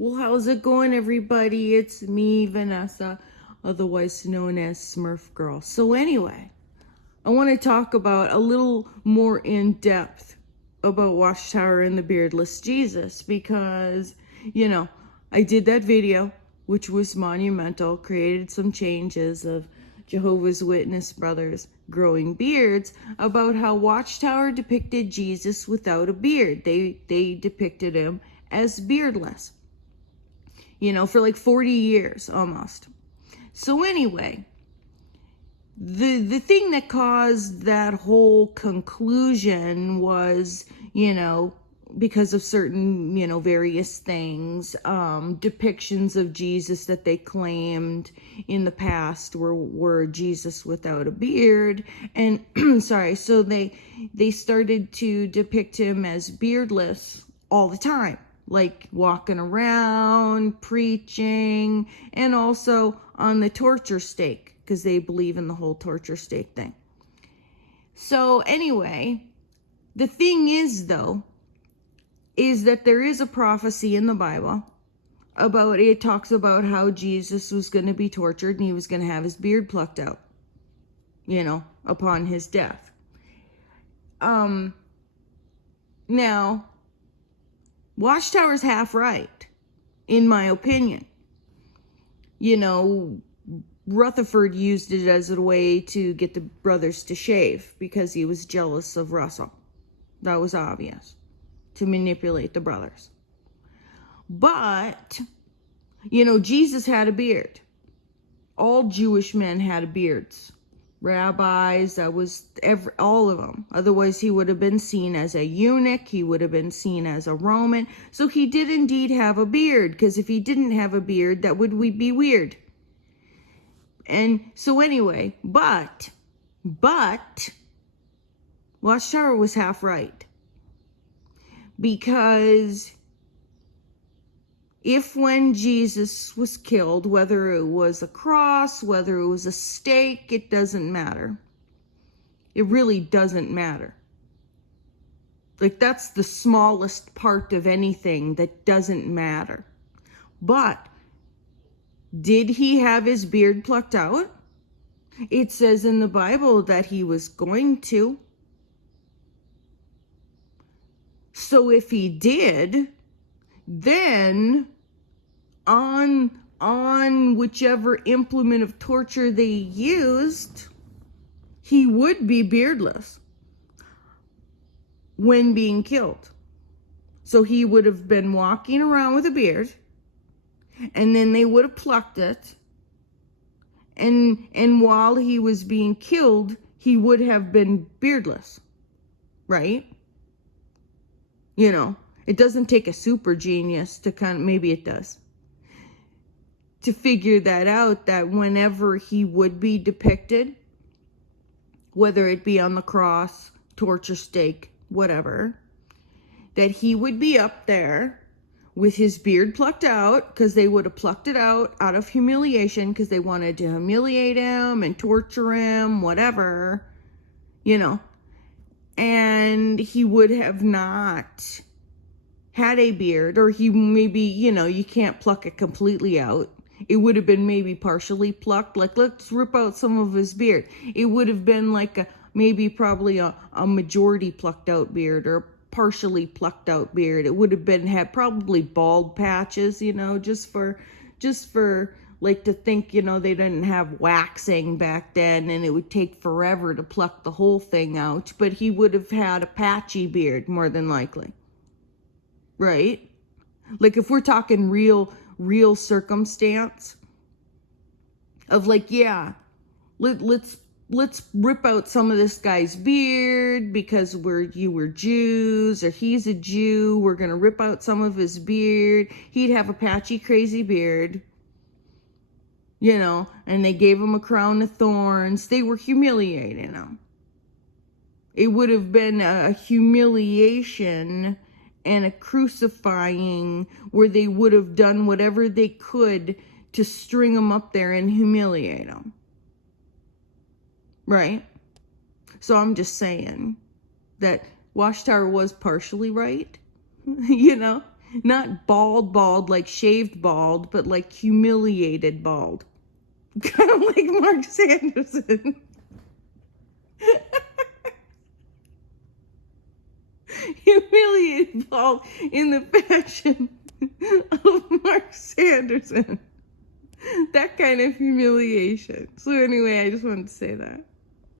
Well, how's it going, everybody? It's me, Vanessa, otherwise known as Smurf Girl. So anyway, I want to talk about a little more in depth about Watchtower and the Beardless Jesus because, I did that video, which was monumental, created some changes of Jehovah's Witness brothers growing beards, about how Watchtower depicted Jesus without a beard. They depicted him as beardless, for like 40 years almost. So anyway, the thing that caused that whole conclusion was, because of certain, various things, depictions of Jesus that they claimed in the past were Jesus without a beard. And sorry, so they started to depict him as beardless all the time, like walking around, preaching, and also on the torture stake, because they believe in the whole torture stake thing. So anyway, the thing is, though, is that there is a prophecy in the Bible about, it talks about how Jesus was going to be tortured and he was going to have his beard plucked out, upon his death. Now, Watchtower's half right, in my opinion. Rutherford used it as a way to get the brothers to shave because he was jealous of Russell. That was obvious, to manipulate the brothers. But, Jesus had a beard. All Jewish men had beards. Rabbis, that was all of them. Otherwise, he would have been seen as a eunuch. He would have been seen as a Roman. So he did indeed have a beard, because if he didn't have a beard, that would be weird. And so anyway, but Watchtower was half right. Because if when Jesus was killed, whether it was a cross, whether it was a stake, it doesn't matter. It really doesn't matter. Like, that's the smallest part of anything that doesn't matter. But did he have his beard plucked out? It says in the Bible that he was going to. So if he did, then on whichever implement of torture they used, he would be beardless when being killed. So he would have been walking around with a beard, and then they would have plucked it, and while he was being killed, he would have been beardless, right? It doesn't take a super genius to maybe it does, to figure that out, that whenever he would be depicted, whether it be on the cross, torture stake, whatever, that he would be up there with his beard plucked out, because they would have plucked it out of humiliation, because they wanted to humiliate him and torture him, whatever, and he would have not had a beard, or he maybe, you can't pluck it completely out. It would have been maybe partially plucked, like, let's rip out some of his beard. It would have been like probably a majority plucked out beard, or partially plucked out beard. It would have had probably bald patches, just for like, to think, they didn't have waxing back then, and it would take forever to pluck the whole thing out. But he would have had a patchy beard, more than likely. Right? Like, if we're talking real circumstance of, like, yeah, let's rip out some of this guy's beard because you were Jews, or he's a Jew. We're going to rip out some of his beard. He'd have a patchy, crazy beard, and they gave him a crown of thorns. They were humiliating him. It would have been a humiliation and a crucifying where they would have done whatever they could to string him up there and humiliate him. Right? So I'm just saying that Watchtower was partially right, Not bald like shaved bald, but like humiliated bald. Kind of like Mark Sanderson. Humiliated bald in the fashion of Mark Sanderson. That kind of humiliation. So anyway, I just wanted to say that.